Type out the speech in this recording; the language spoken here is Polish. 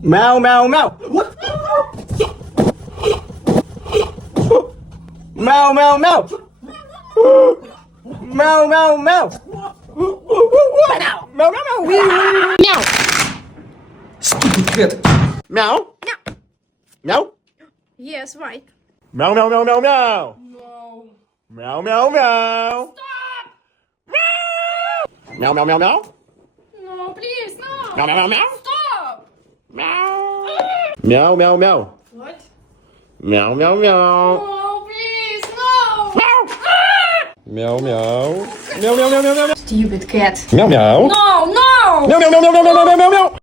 Meow, meow, meow. What? Meow, meow, meow. Meow, meow, meow. Meow, meow, meow. Meow. Stupid cat. Meow. Meow. Yes, right. Meow, meow, meow, meow, meow. No. Meow, meow, meow. Stop! Meow, meow, meow, meow. No, please, no. Meow, meow, meow, meow. Stop! Meow. Meow, meow, meow. What? Meow, meow, meow. No, please, no. Meow, meow. Meow, meow, meow, meow, meow. Stupid cat. Meow, meow. No, no. Meow, meow, meow, meow, meow, meow, meow, meow.